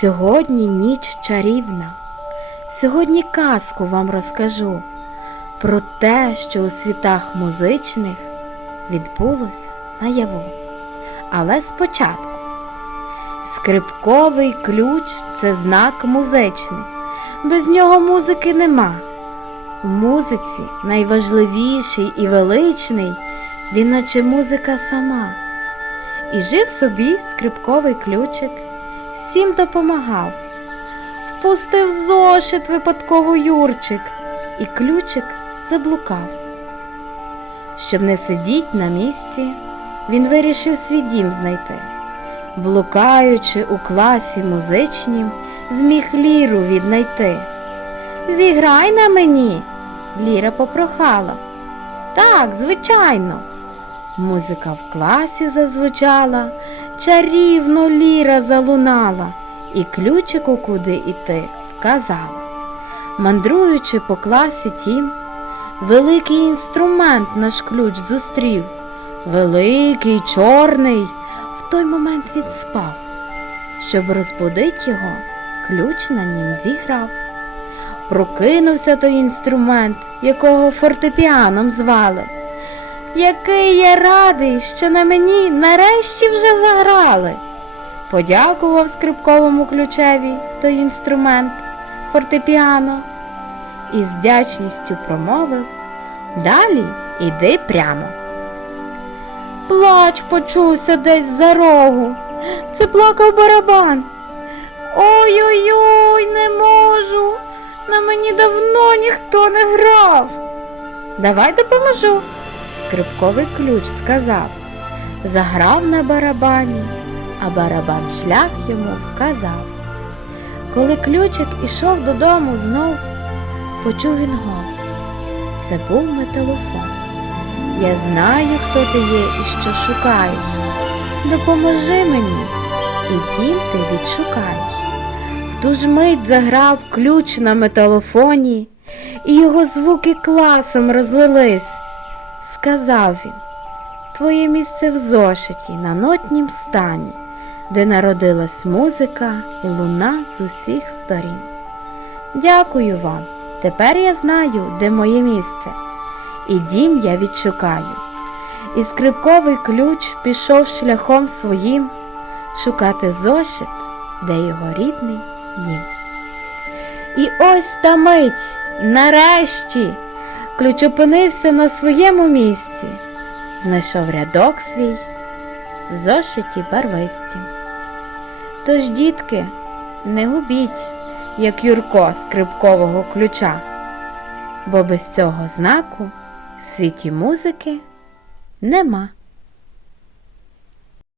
Сьогодні ніч чарівна. Сьогодні казку вам розкажу про те, що у світах музичних відбулось наяву. Але спочатку скрипковий ключ це знак музичний. Без нього музики нема. У музиці найважливіший і величний, він наче музика сама. І жив собі скрипковий ключик, всім допомагав. Впустив зошит випадково Юрчик, і ключик заблукав. Щоб не сидіть на місці, він вирішив свій дім знайти. Блукаючи у класі музичнім, зміг ліру віднайти. Зіграй на мені, Ліра попрохала. Так, звичайно. Музика в класі зазвучала, чарівно ліра залунала, і ключику куди іти вказала. Мандруючи по класі тім, великий інструмент наш ключ зустрів. Великий, чорний, в той момент він спав. Щоб розбудить його, ключ на нім зіграв. Прокинувся той інструмент, якого фортепіаном звали. Який я радий, що на мені нарешті вже заграли. Подякував скрипковому ключеві той інструмент фортепіано і з вдячністю промовив Далі іди прямо. Плач почувся десь за рогу. Це плакав барабан. Ой-ой-ой, не можу. На мені давно ніхто не грав. Давай допоможу, скрипковий ключ сказав. Заграв на барабані, а барабан шлях йому вказав. Коли ключик ішов додому знов, почув він голос. Це був металофон. Я знаю, хто ти є і що шукаєш. Допоможи мені, і дім ти відшукаєш. В ту ж мить заграв ключ на металофоні, і його звуки класом розлились. Сказав він, твоє місце в зошиті на нотнім стані, де народилась музика і луна з усіх сторін. Дякую вам. Тепер я знаю, де моє місце, і дім я відшукаю. І скрипковий ключ пішов шляхом своїм шукати зошит, де його рідний дім. І ось та мить, нарешті, ключ опинився на своєму місці, знайшов рядок свій в зошиті барвисті. Тож, дітки, не губіть, як Юрко скрипкового ключа, бо без цього знаку в світі музики нема.